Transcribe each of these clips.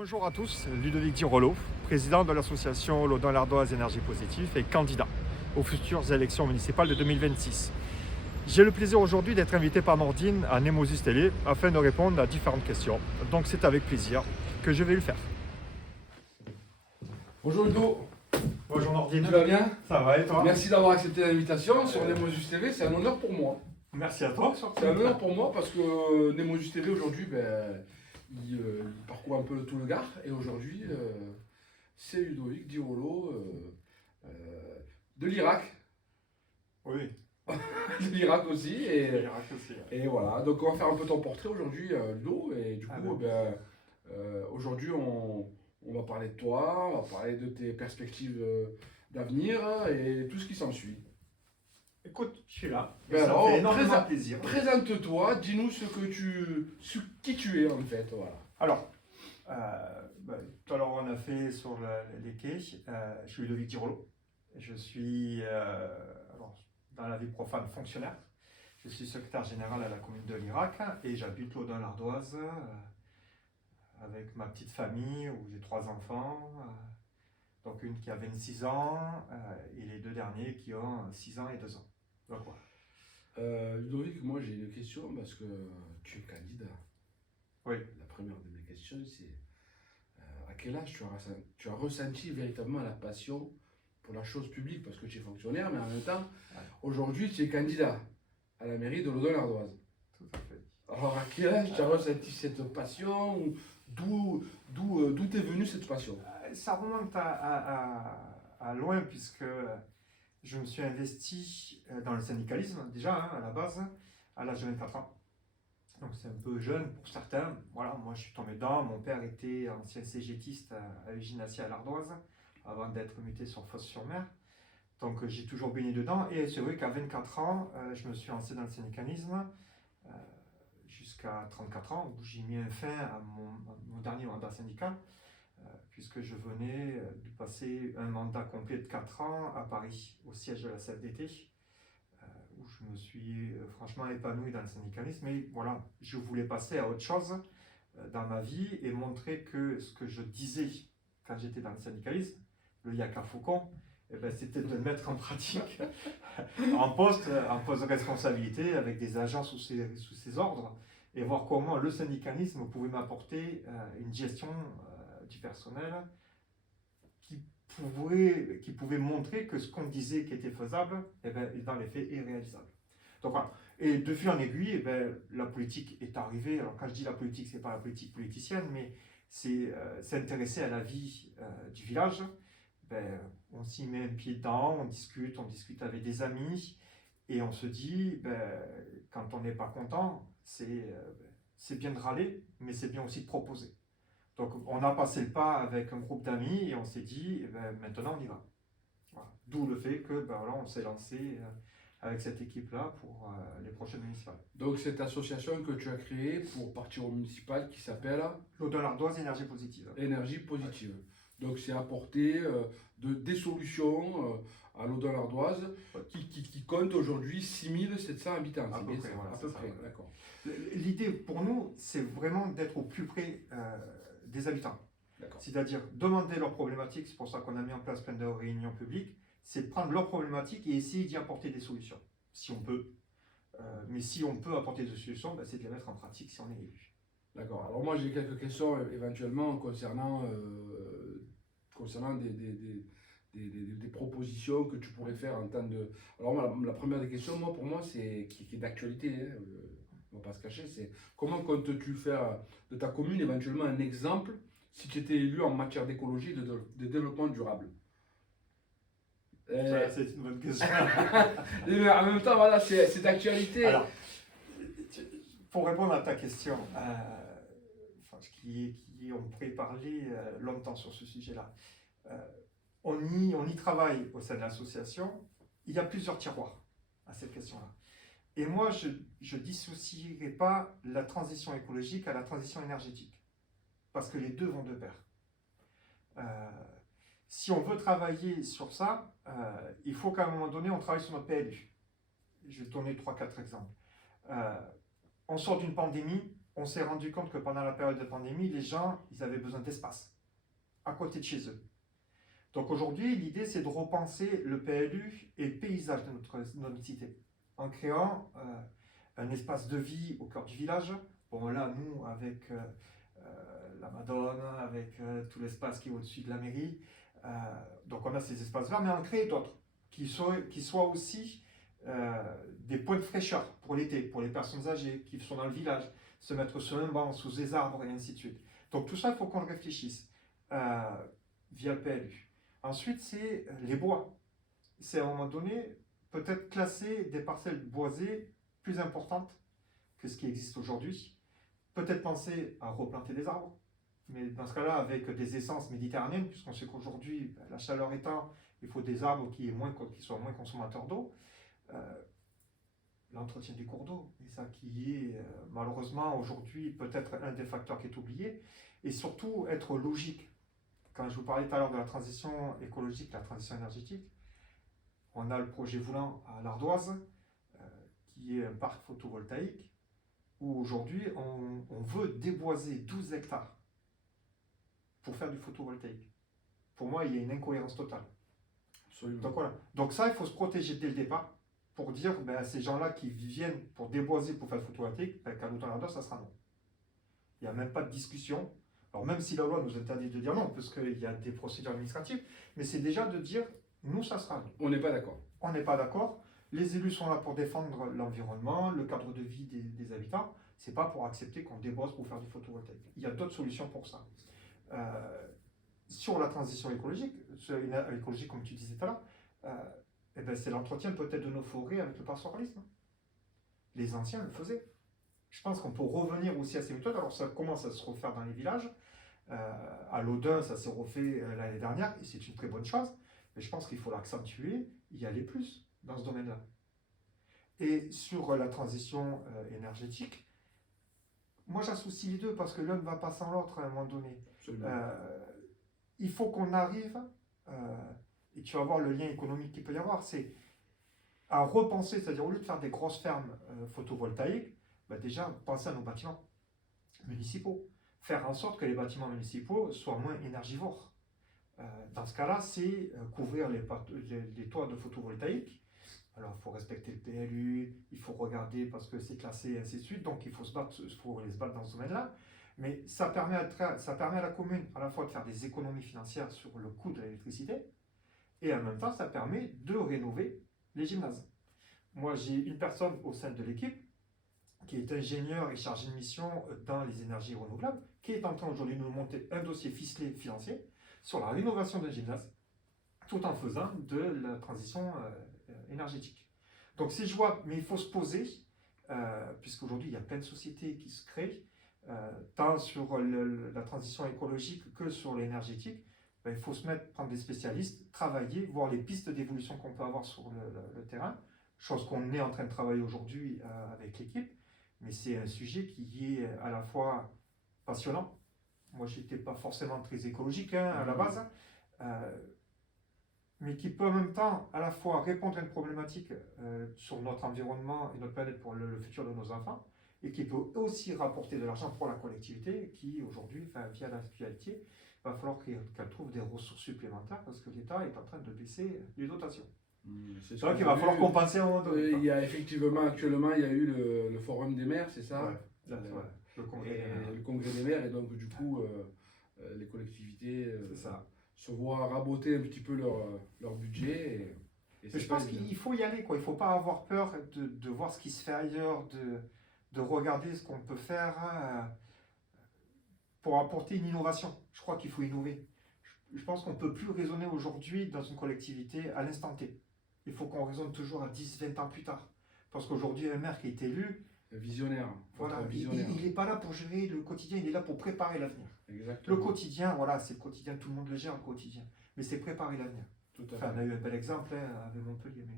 Bonjour à tous, Ludovic Di Rollo, président de l'association Laudun-Lardoise Énergie Positive et candidat aux futures élections municipales de 2026. J'ai le plaisir aujourd'hui d'être invité par Nordine à Nemosus Télé afin de répondre à différentes questions. Donc c'est avec plaisir que je vais le faire. Bonjour Ludo, Bonjour Nordine. tu vas bien? Ça va et toi? Merci d'avoir accepté l'invitation sur Nemosus TV, c'est un honneur pour moi. Merci à toi surtout. C'est un honneur pour moi parce que Nemosus TV aujourd'hui, il parcourt un peu tout le Gard et aujourd'hui c'est Ludovic Di Rollo de l'Irak, Oui, de l'Irak aussi il y aura que aussi. et voilà, donc on va faire un peu ton portrait aujourd'hui Ludo et du coup aujourd'hui on va parler de toi, on va parler de tes perspectives d'avenir et tout ce qui s'ensuit. Écoute, je suis là. Ben Ça alors, fait énormément plaisir. Présente-toi, dis-nous qui tu es en fait, voilà. Alors, tout à l'heure on a fait sur les quais. Je suis Ludovic Di Rollo. Je suis alors, dans la vie profane fonctionnaire. Je suis secrétaire général à la commune de l'Irak et j'habite Laudun-Lardoise avec ma petite famille où j'ai 3 enfants. Donc une qui a 26 ans et les 2 derniers qui ont 6 ans et 2 ans. Donc voilà. Ludovic, moi j'ai une question parce que tu es candidat. Oui. La première de mes questions c'est à quel âge tu as ressenti véritablement la passion pour la chose publique parce que tu es fonctionnaire mais en même temps aujourd'hui tu es candidat à la mairie de Laudun-Lardoise. Tout à fait. Alors à quel âge tu as ressenti cette passion ou d'où est venue cette passion? Ça remonte à loin puisque je me suis investi dans le syndicalisme déjà à la base à l'âge de 24 ans. Donc c'est un peu jeune pour certains. Voilà, moi je suis tombé dedans. Mon père était ancien cégétiste à Eugine-Acier à l'Ardoise avant d'être muté sur Fos-sur-Mer. Donc j'ai toujours baigné dedans et c'est vrai qu'à 24 ans, je me suis lancé dans le syndicalisme jusqu'à 34 ans où j'ai mis un fin à mon dernier mandat syndical. Puisque je venais de passer un mandat complet de 4 ans à Paris, au siège de la CFDT, où je me suis franchement épanoui dans le syndicalisme. Mais voilà, je voulais passer à autre chose dans ma vie et montrer que ce que je disais quand j'étais dans le syndicalisme, le yaka faucon, c'était de le mettre en pratique en poste de responsabilité avec des agents sous ses ordres et voir comment le syndicalisme pouvait m'apporter une gestion du personnel qui pouvait montrer que ce qu'on disait qui était faisable, dans les faits, est réalisable. Donc voilà. Et de fil en aiguille, la politique est arrivée. Alors quand je dis la politique, c'est pas la politique politicienne, mais c'est s'intéresser à la vie du village. On s'y met un pied dedans, on discute avec des amis, et on se dit, quand on n'est pas content, c'est bien de râler, mais c'est bien aussi de proposer. Donc on a passé le pas avec un groupe d'amis et on s'est dit, maintenant on y va. Voilà. D'où le fait que on s'est lancé avec cette équipe-là pour les prochaines municipales. Donc cette association que tu as créée pour partir au municipal qui s'appelle Laudun-Lardoise Énergie Positive. Énergie Positive. Ouais. Donc c'est apporter des solutions à Laudun-Lardoise qui compte aujourd'hui 6700 habitants. À peu près, voilà, à peu près, d'accord. L'idée pour nous, c'est vraiment d'être au plus près des habitants. C'est-à-dire demander leurs problématiques, c'est pour ça qu'on a mis en place plein de réunions publiques, c'est de prendre leurs problématiques et essayer d'y apporter des solutions, si on peut. Mais si on peut apporter des solutions, c'est de les mettre en pratique si on est élu. D'accord. Alors moi j'ai quelques questions éventuellement concernant des propositions que tu pourrais faire en temps de... Alors la première des questions, pour moi, c'est qui est d'actualité, on ne va pas se cacher, c'est comment comptes-tu faire de ta commune éventuellement un exemple si tu étais élu en matière d'écologie et de développement durable? C'est une bonne question. Mais en même temps, voilà, c'est d'actualité. Alors, pour répondre à ta question, on pourrait parler longtemps sur ce sujet-là. On y travaille au sein de l'association. Il y a plusieurs tiroirs à cette question-là. Et moi, je ne dissocierai pas la transition écologique à la transition énergétique. Parce que les deux vont de pair. Si on veut travailler sur ça, il faut qu'à un moment donné, on travaille sur notre PLU. Je vais donner 3-4 exemples. On sort d'une pandémie, on s'est rendu compte que pendant la période de pandémie, les gens, ils avaient besoin d'espace à côté de chez eux. Donc aujourd'hui, l'idée, c'est de repenser le PLU et le paysage de notre cité, en créant un espace de vie au cœur du village. Bon, là, nous, avec la Madone, avec tout l'espace qui est au-dessus de la mairie, donc on a ces espaces verts, mais on crée d'autres, qui soient aussi des points de fraîcheur pour l'été, pour les personnes âgées qui sont dans le village, se mettre sur un banc, sous des arbres, et ainsi de suite. Donc tout ça, il faut qu'on le réfléchisse via le PLU. Ensuite, c'est les bois. C'est à un moment donné, peut-être classer des parcelles boisées plus importantes que ce qui existe aujourd'hui. Peut-être penser à replanter des arbres, mais dans ce cas-là, avec des essences méditerranéennes, puisqu'on sait qu'aujourd'hui, la chaleur étant, il faut des arbres qui soient moins consommateurs d'eau. L'entretien des cours d'eau, et ça qui est malheureusement aujourd'hui peut-être un des facteurs qui est oublié, et surtout être logique. Quand je vous parlais tout à l'heure de la transition écologique, la transition énergétique, on a le projet Voulant à l'Ardoise, qui est un parc photovoltaïque, où aujourd'hui on veut déboiser 12 hectares pour faire du photovoltaïque. Pour moi, il y a une incohérence totale. Absolument. Donc voilà. Donc ça, il faut se protéger dès le départ pour dire à ces gens-là qui viennent pour déboiser pour faire le photovoltaïque, qu'à l'automne, ça sera non. Il n'y a même pas de discussion. Alors même si la loi nous interdit de dire non, parce qu'il y a des procédures administratives, mais c'est déjà de dire, nous, ça sera non. On n'est pas d'accord. On n'est pas d'accord. Les élus sont là pour défendre l'environnement, le cadre de vie des habitants. Ce n'est pas pour accepter qu'on déboise pour faire du photovoltaïque. Il y a d'autres solutions pour ça. Sur la transition écologique, comme tu disais tout à l'heure, c'est l'entretien peut-être de nos forêts avec le pastoralisme. Les anciens le faisaient. Je pense qu'on peut revenir aussi à ces méthodes. Alors ça commence à se refaire dans les villages. À l'Audin, ça s'est refait l'année dernière et c'est une très bonne chose. Mais je pense qu'il faut l'accentuer, y aller plus dans ce domaine-là. Et sur la transition énergétique, moi j'associe les deux parce que l'un ne va pas sans l'autre à un moment donné. Il faut qu'on arrive, et tu vas voir le lien économique qu'il peut y avoir, c'est à repenser, c'est-à-dire au lieu de faire des grosses fermes photovoltaïques, déjà penser à nos bâtiments municipaux. Faire en sorte que les bâtiments municipaux soient moins énergivores. Dans ce cas-là, c'est couvrir les toits de photovoltaïque. Alors, il faut respecter le PLU, il faut regarder parce que c'est classé, et ainsi de suite. Donc, il faut aller se battre dans ce domaine-là. Mais ça permet à la commune à la fois de faire des économies financières sur le coût de l'électricité et en même temps, ça permet de rénover les gymnases. Moi, j'ai une personne au sein de l'équipe qui est ingénieur et chargé de mission dans les énergies renouvelables, qui est en train aujourd'hui de nous monter un dossier ficelé financier sur la rénovation d'un gymnase, tout en faisant de la transition énergétique. Donc c'est jouable, mais il faut se poser, puisqu'aujourd'hui il y a plein de sociétés qui se créent, tant sur la transition écologique que sur l'énergétique. Il faut se mettre, prendre des spécialistes, travailler, voir les pistes d'évolution qu'on peut avoir sur le terrain, chose qu'on est en train de travailler aujourd'hui avec l'équipe. Mais c'est un sujet qui est à la fois passionnant. Moi, je n'étais pas forcément très écologique à la base, mais qui peut en même temps à la fois répondre à une problématique sur notre environnement et notre planète pour le futur de nos enfants, et qui peut aussi rapporter de l'argent pour la collectivité, qui aujourd'hui, via l'actualité, va falloir qu'elle trouve des ressources supplémentaires parce que l'État est en train de baisser les dotations. C'est donc il va falloir compenser un moment donné. Il y a effectivement, actuellement, il y a eu le Forum des maires, c'est ça? Le congrès des maires, et donc du coup, les collectivités se voient raboter un petit peu leur budget. Mais je pense qu'il faut y aller, quoi. Il ne faut pas avoir peur de voir ce qui se fait ailleurs, de regarder ce qu'on peut faire pour apporter une innovation. Je crois qu'il faut innover. Je pense qu'on ne peut plus raisonner aujourd'hui dans une collectivité à l'instant T. Il faut qu'on raisonne toujours à 10-20 ans plus tard. Parce qu'aujourd'hui, un maire qui est élu, visionnaire. Voilà, il n'est pas là pour gérer le quotidien, il est là pour préparer l'avenir. Exactement. Le quotidien, voilà, c'est le quotidien, tout le monde le gère le quotidien. Mais c'est préparer l'avenir. Tout à fait. On a eu un bel exemple avec Montpellier. Mais...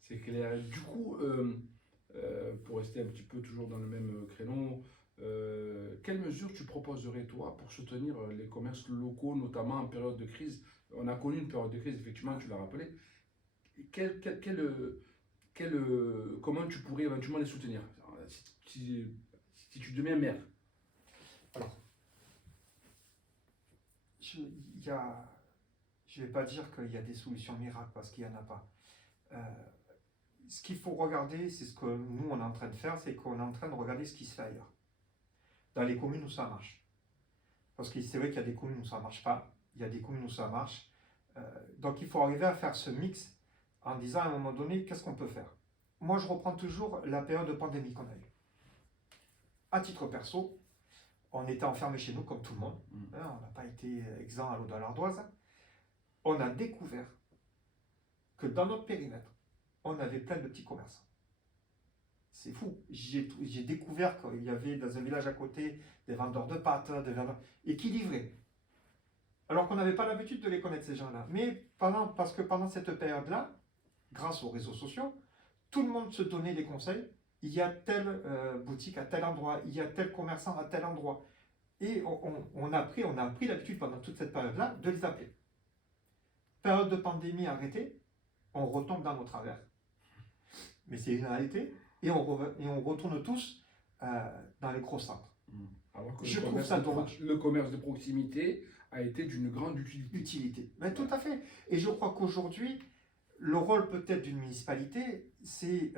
C'est clair. Du coup, pour rester un petit peu toujours dans le même créneau, quelles mesures tu proposerais toi pour soutenir les commerces locaux, notamment en période de crise? On a connu une période de crise, effectivement, tu l'as rappelé. Comment tu pourrais éventuellement les soutenir? Si si tu deviens maire? Alors, je ne vais pas dire qu'il y a des solutions miracles parce qu'il n'y en a pas. Ce qu'il faut regarder, c'est ce que nous on est en train de faire, c'est qu'on est en train de regarder ce qui se fait ailleurs. Dans les communes où ça marche. Parce que c'est vrai qu'il y a des communes où ça ne marche pas, il y a des communes où ça marche. Donc il faut arriver à faire ce mix en disant à un moment donné, qu'est-ce qu'on peut faire? Moi je reprends toujours la période de pandémie qu'on a eue. À titre perso, on était enfermés chez nous comme tout le monde. Hein, on n'a pas été exempt à l'eau de l'ardoise. On a découvert que dans notre périmètre, on avait plein de petits commerçants. C'est fou. J'ai découvert qu'il y avait dans un village à côté des vendeurs de pâtes, et qui livraient. Alors qu'on n'avait pas l'habitude de les connaître, ces gens-là. Mais parce que pendant cette période-là, grâce aux réseaux sociaux, tout le monde se donnait des conseils. Il y a telle boutique à tel endroit, il y a tel commerçant à tel endroit. Et on a pris l'habitude pendant toute cette période-là de les appeler. Période de pandémie arrêtée, on retombe dans nos travers. Mais c'est une réalité. Et on retourne tous dans les gros centres. Alors que je trouve ça dommage. Le commerce de proximité a été d'une grande utilité. Mais tout à fait. Et je crois qu'aujourd'hui, le rôle peut-être d'une municipalité, c'est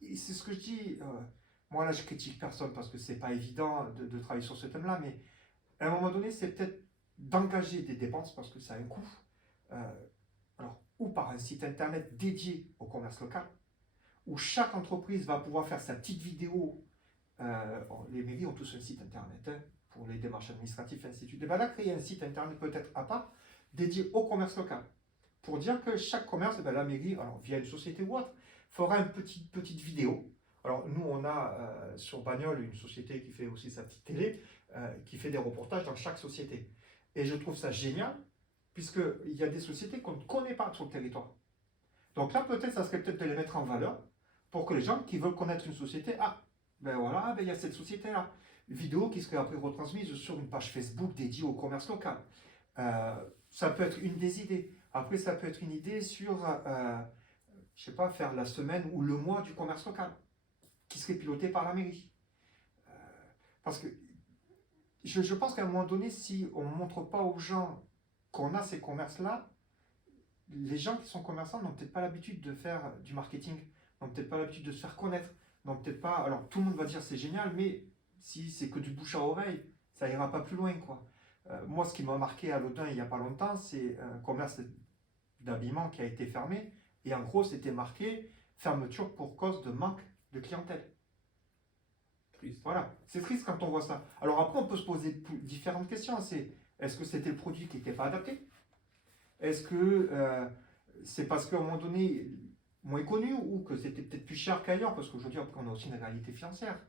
ce que je dis. Moi là, je critique personne parce que c'est pas évident de travailler sur ce thème-là, mais à un moment donné, c'est peut-être d'engager des dépenses parce que ça a un coût. Alors, ou par un site internet dédié au commerce local, où chaque entreprise va pouvoir faire sa petite vidéo. Les mairies ont tous un site internet hein, pour les démarches administratives et ainsi de suite. Et bien là, créer un site internet peut-être à part, dédié au commerce local, pour dire que chaque commerce, ben, la mairie, alors via une société ou autre, fera une petite vidéo. Alors nous, on a sur Bagnoles une société qui fait aussi sa petite télé, qui fait des reportages dans chaque société. Et je trouve ça génial, puisqu'il y a des sociétés qu'on ne connaît pas sur le territoire. Donc là, peut-être, ça serait peut-être de les mettre en valeur, pour que les gens qui veulent connaître une société, ben voilà, il y a cette société-là. Une vidéo qui serait après retransmise sur une page Facebook dédiée au commerce local. Ça peut être une des idées. Après, ça peut être une idée sur, je sais pas, faire la semaine ou le mois du commerce local, qui serait piloté par la mairie. Parce que je pense qu'à un moment donné, si on ne montre pas aux gens qu'on a ces commerces-là, les gens qui sont commerçants n'ont peut-être pas l'habitude de faire du marketing, n'ont peut-être pas l'habitude de se faire connaître, n'ont peut-être pas... Alors tout le monde va dire c'est génial, mais si c'est que du bouche à oreille, ça ira pas plus loin, quoi. Moi, ce qui m'a marqué à l'Audin il n'y a pas longtemps, c'est un commerce d'habillement qui a été fermé, et en gros, c'était marqué fermeture pour cause de manque de clientèle. Triste. Voilà, c'est triste quand on voit ça. Alors après, on peut se poser différentes questions. Est-ce que c'était le produit qui n'était pas adapté? Est-ce que c'est parce qu'à un moment donné, moins connu, ou que c'était peut-être plus cher qu'ailleurs? Parce qu'aujourd'hui, après, on a aussi une réalité financière.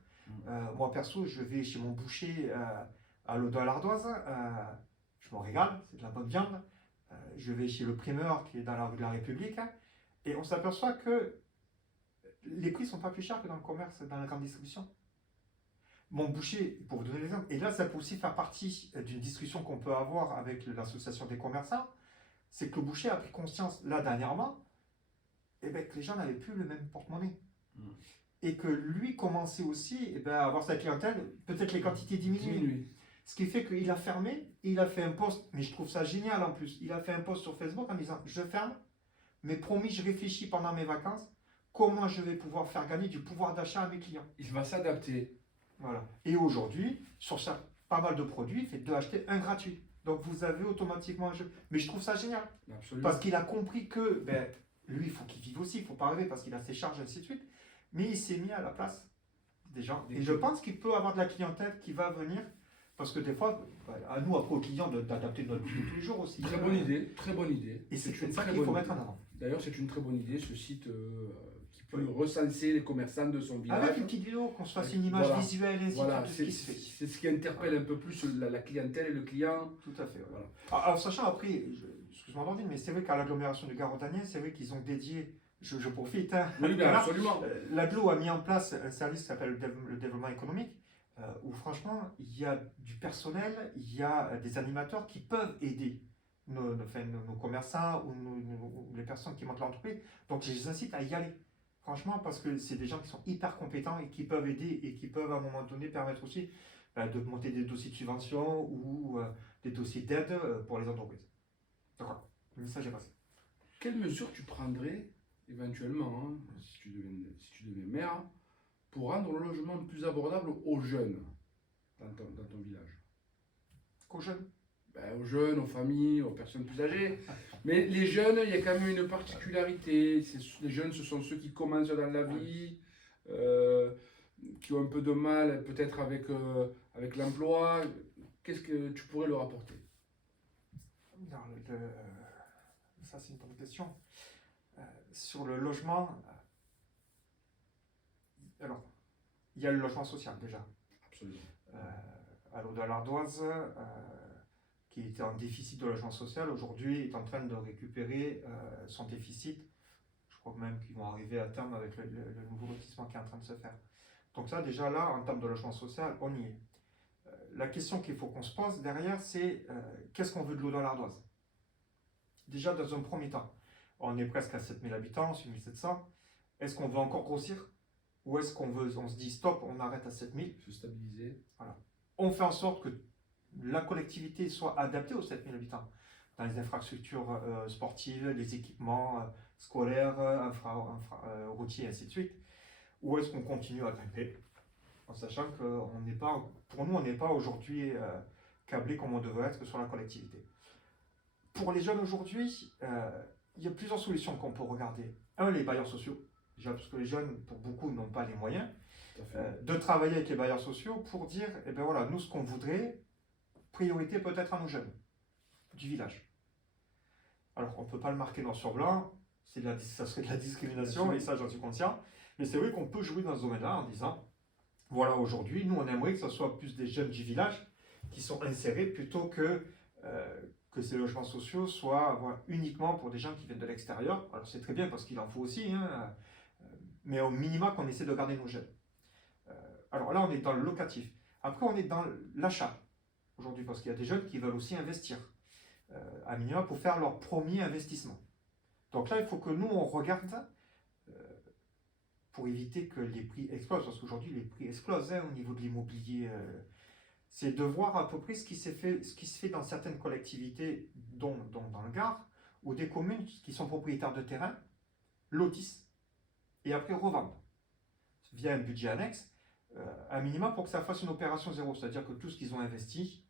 Moi, perso, je vais chez mon boucher à l'eau de l'ardoise. Je m'en régale, c'est de la bonne viande. Je vais chez le primeur qui est dans la rue de la République. Et on s'aperçoit que les prix ne sont pas plus chers que dans le commerce, dans la grande distribution. Mon boucher, pour vous donner l'exemple, et là, ça peut aussi faire partie d'une discussion qu'on peut avoir avec l'association des commerçants, c'est que le boucher a pris conscience, là, dernièrement, que les gens n'avaient plus le même porte-monnaie. Et que lui commençait aussi à avoir sa clientèle, peut-être les quantités diminuées. Ce qui fait qu'il a fermé, et il a fait un post, mais je trouve ça génial en plus, il a fait un post sur Facebook en disant « Je ferme, mais promis, je réfléchis pendant mes vacances, comment je vais pouvoir faire gagner du pouvoir d'achat à mes clients. » Il va s'adapter. Voilà. Et aujourd'hui, sur ça, pas mal de produits, il fait 2 acheter 1 gratuit. Donc vous avez automatiquement un jeu. Mais je trouve ça génial. Absolument. Parce qu'il a compris que, lui, il faut qu'il vive aussi, il ne faut pas rêver parce qu'il a ses charges, et ainsi de suite. Mais il s'est mis à la place des gens. Et je pense qu'il peut avoir de la clientèle qui va venir. Parce que des fois, à nous, après aux clients, d'adapter notre vie de tous les jours aussi. Très bonne idée, très bonne idée. Et c'est ça qu'il faut mettre en avant. D'ailleurs, c'est une très bonne idée, ce site qui peut recenser les commerçants de son village. Avec une petite vidéo, qu'on se fasse une image visuelle et voilà, de ce qui se fait. C'est ce qui interpelle un peu plus la clientèle et le client. Tout à fait. Voilà. Alors, sachant après, excuse-moi d'ordine, mais c'est vrai qu'à l'agglomération du Garaudaniens, c'est vrai qu'ils ont dédié, je profite. Hein, oui, bien, absolument. L'agglo a mis en place un service qui s'appelle le développement économique, où franchement, il y a du personnel, il y a des animateurs qui peuvent aider nos commerçants ou les personnes qui montent l'entreprise. Donc, je les incite à y aller. Franchement, parce que c'est des gens qui sont hyper compétents et qui peuvent aider et qui peuvent à un moment donné permettre aussi de monter des dossiers de subvention ou des dossiers d'aide pour les entreprises. Donc voilà, le message est passé. Quelles mesures tu prendrais éventuellement, hein, si tu deviens maire, pour rendre le logement plus abordable aux jeunes dans ton village? Qu'aux jeunes? Ben, aux jeunes, aux familles, aux personnes plus âgées. Mais les jeunes, il y a quand même une particularité. Les jeunes, ce sont ceux qui commencent dans la vie, qui ont un peu de mal peut-être avec l'emploi. Qu'est-ce que tu pourrais leur apporter? Non, ça, c'est une bonne question. Sur le logement, alors, il y a le logement social déjà. Absolument. À l'eau de l'Ardoise, qui était en déficit de logement social, aujourd'hui est en train de récupérer son déficit. Je crois même qu'ils vont arriver à terme avec le nouveau lotissement qui est en train de se faire. Donc ça, déjà là, en termes de logement social, on y est. La question qu'il faut qu'on se pose derrière, c'est qu'est-ce qu'on veut de l'eau dans l'Ardoise? Déjà, dans un premier temps, on est presque à 7000 habitants, 6700. Est-ce qu'on veut encore grossir? Ou est-ce on se dit stop, on arrête à 7000? Se stabiliser. Voilà. On fait en sorte que la collectivité soit adaptée aux 7000 habitants, dans les infrastructures sportives, les équipements scolaires, routiers, et ainsi de suite. Ou est-ce qu'on continue à grimper, en sachant que pour nous, on n'est pas aujourd'hui câblé comme on devrait être sur la collectivité. Pour les jeunes aujourd'hui, il y a plusieurs solutions qu'on peut regarder. Un, les bailleurs sociaux. Déjà, parce que les jeunes, pour beaucoup, n'ont pas les moyens de travailler avec les bailleurs sociaux pour dire, eh bien voilà, nous, ce qu'on voudrait, priorité peut-être à nos jeunes du village. Alors, on ne peut pas le marquer noir sur blanc, ça serait de la discrimination, et ça, j'en suis conscient. Mais c'est vrai qu'on peut jouer dans ce domaine-là en disant, voilà, aujourd'hui, nous, on aimerait que ce soit plus des jeunes du village qui sont insérés plutôt que ces logements sociaux soient uniquement pour des gens qui viennent de l'extérieur. Alors, c'est très bien parce qu'il en faut aussi, hein, mais au minima qu'on essaie de garder nos jeunes. Alors là, on est dans le locatif. Après, on est dans l'achat aujourd'hui parce qu'il y a des jeunes qui veulent aussi investir à minima pour faire leur premier investissement. Donc là, il faut que nous, on regarde pour éviter que les prix explosent, parce qu'aujourd'hui, les prix explosent au niveau de l'immobilier. C'est de voir à peu près ce qui se fait dans certaines collectivités, dont dans le Gard, ou des communes qui sont propriétaires de terrain, lotissent, et après revendent, via un budget annexe, à minima pour que ça fasse une opération zéro, c'est-à-dire que tout ce qu'ils ont investi,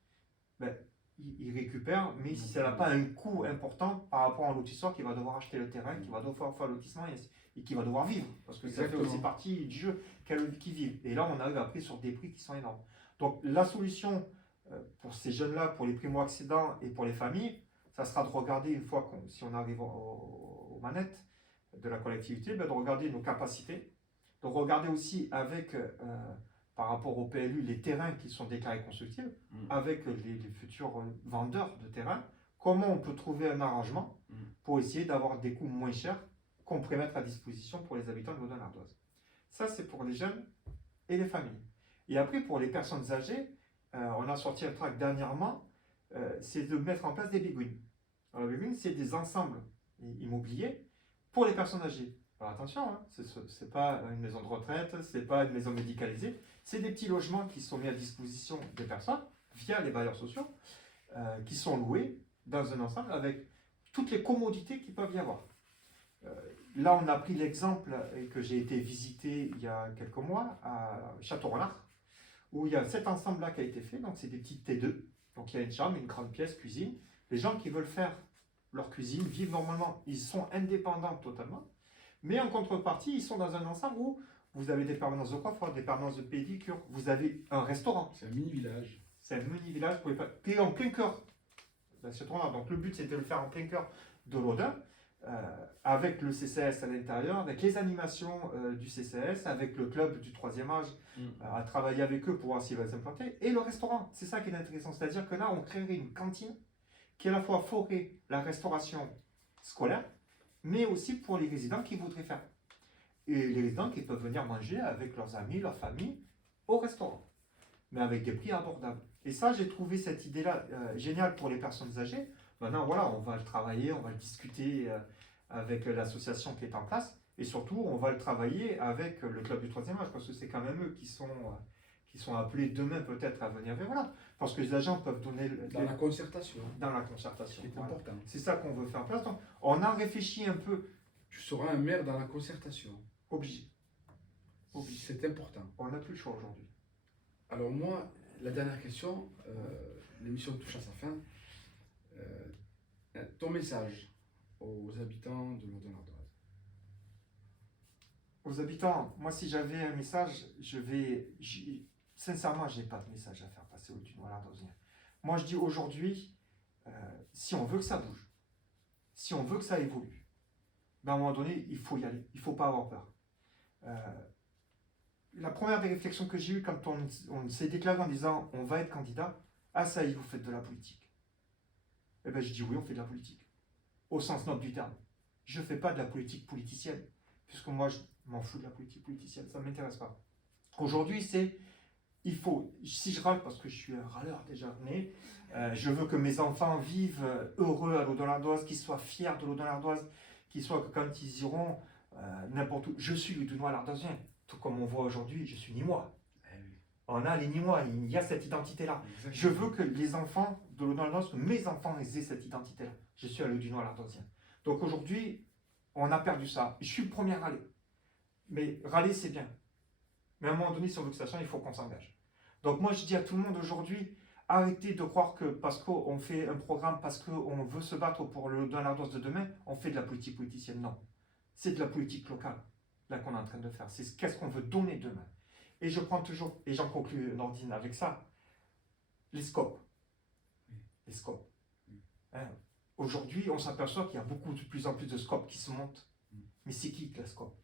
ils récupèrent, mais si ça n'a pas un coût important par rapport à un lotisseur qui va devoir acheter le terrain, qui va devoir faire le lotissement et qui va devoir vivre, parce que ça fait aussi partie du jeu qui vivent. Et là, on arrive après sur des prix qui sont énormes. Donc la solution pour ces jeunes-là, pour les primo-accédants et pour les familles, ça sera de regarder une fois si on arrive aux manettes de la collectivité, de regarder nos capacités, de regarder aussi avec, par rapport au PLU, les terrains qui sont déclarés constructibles, avec les futurs vendeurs de terrains, comment on peut trouver un arrangement pour essayer d'avoir des coûts moins chers qu'on pourrait mettre à disposition pour les habitants de l'Aude-Ardoise. Ça, c'est pour les jeunes et les familles. Et après, pour les personnes âgées, on a sorti un tract dernièrement, c'est de mettre en place des biguines. Alors, les biguines, c'est des ensembles immobiliers pour les personnes âgées. Alors attention, hein, ce n'est pas une maison de retraite, ce n'est pas une maison médicalisée, c'est des petits logements qui sont mis à disposition des personnes via les bailleurs sociaux, qui sont loués dans un ensemble avec toutes les commodités qu'il peuvent y avoir. Là, on a pris l'exemple que j'ai été visiter il y a quelques mois à Château-Renard, où il y a cet ensemble-là qui a été fait, donc c'est des petites T2, donc il y a une chambre, une grande pièce, cuisine. Les gens qui veulent faire leur cuisine, vivent normalement, ils sont indépendants totalement, mais en contrepartie, ils sont dans un ensemble où vous avez des permanences de coiffure, des permanences de pédicure, vous avez un restaurant. C'est un mini-village. C'est un mini-village qui est en plein cœur. Donc le but, c'est de le faire en plein cœur de l'Aude, avec le CCS à l'intérieur, avec les animations du CCS, avec le club du 3e âge, à travailler avec eux pour voir s'ils veulent s'implanter, et le restaurant. C'est ça qui est intéressant. C'est-à-dire que là, on créerait une cantine qui à la fois ferait la restauration scolaire, mais aussi pour les résidents qui voudraient faire. Et les résidents qui peuvent venir manger avec leurs amis, leur famille, au restaurant, mais avec des prix abordables. Et ça, j'ai trouvé cette idée-là géniale pour les personnes âgées. Maintenant, voilà, on va le travailler, on va le discuter avec l'association qui est en place, Et surtout, on va le travailler avec le club du troisième âge, parce que c'est quand même eux qui sont appelés demain peut-être à venir vers là. Parce que les agents peuvent donner Dans la concertation. dans la concertation. C'est Voilà. important. C'est ça qu'on veut faire place. Donc, on a réfléchi un peu, Tu seras un maire dans la concertation. obligé. Obligé. C'est important. On n'a plus le choix aujourd'hui. Alors moi, la dernière question, l'émission touche à sa fin. Ton message aux habitants de l'Aude-en-Ardoise. Aux habitants, moi si j'avais un message, sincèrement, je n'ai pas de message à faire passer au Dunois lardosien. Moi je dis aujourd'hui, si on veut que ça bouge, si on veut que ça évolue, ben, à un moment donné, il faut y aller, il ne faut pas avoir peur. La première des réflexions que j'ai eues quand on s'est déclaré en disant on va être candidat, ah ça y est, vous faites de la politique. Eh bien je dis oui, on fait de la politique, au sens noble du terme. Je ne fais pas de la politique politicienne, puisque moi je m'en fous de la politique politicienne, ça ne m'intéresse pas. Aujourd'hui, il faut, si je râle parce que je suis un râleur déjà né, je veux que mes enfants vivent heureux à l'Aude-en-Ardoise, qu'ils soient fiers de l'Aude-en-Ardoise, qu'ils soient que quand ils iront n'importe où, je suis le Dunois lardosien, tout comme on voit aujourd'hui, je suis Nîmois. On a les Nîmois, il y a cette identité-là. Exactement. Je veux que les enfants de l'Aude-en-Ardoise, que mes enfants aient cette identité-là. Je suis le Dunois lardosien. Donc aujourd'hui, on a perdu ça. Je suis le premier à râler. Mais râler, c'est bien. Mais à un moment donné, si on veut que ça change, il faut qu'on s'engage. Donc moi, je dis à tout le monde aujourd'hui, arrêtez de croire que parce qu'on fait un programme, parce qu'on veut se battre pour le Aude-en-Ardoise de demain, on fait de la politique politicienne. Non. C'est de la politique locale, là, qu'on est en train de faire. C'est qu'est-ce qu'on veut donner demain. Et je prends toujours, et j'en conclus, Nordine, avec ça, les scopes. Les scopes. Hein. Aujourd'hui, on s'aperçoit qu'il y a de plus en plus de scopes qui se montent. Mais c'est qui la scope?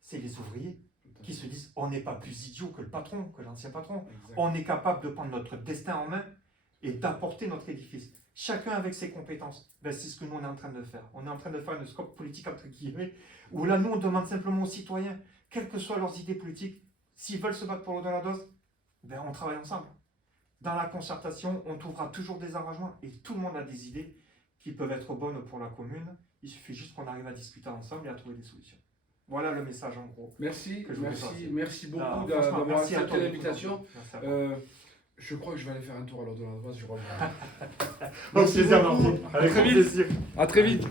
C'est les ouvriers qui se disent on n'est pas plus idiot que le patron, que l'ancien patron. Exact. On est capable de prendre notre destin en main et d'apporter notre édifice. Chacun avec ses compétences. Ben, c'est ce que nous on est en train de faire. On est en train de faire une scope politique entre guillemets, où là nous on demande simplement aux citoyens, quelles que soient leurs idées politiques, s'ils veulent se battre pour l'Aude-en-Ardoise, ben, on travaille ensemble. Dans la concertation, on trouvera toujours des arrangements et tout le monde a des idées qui peuvent être bonnes pour la commune. Il suffit juste qu'on arrive à discuter ensemble et à trouver des solutions. Voilà le message en gros. Merci, que je voulais passer. merci beaucoup Alors, d'avoir franchement, merci à accepté toi. l'invitation. Merci à toi. Je crois que je vais aller faire un tour à l'Aude-en-Ardoise, je reviens. Bon plaisir, beaucoup. Martin. Avec À très grand vite. plaisir. À très vite.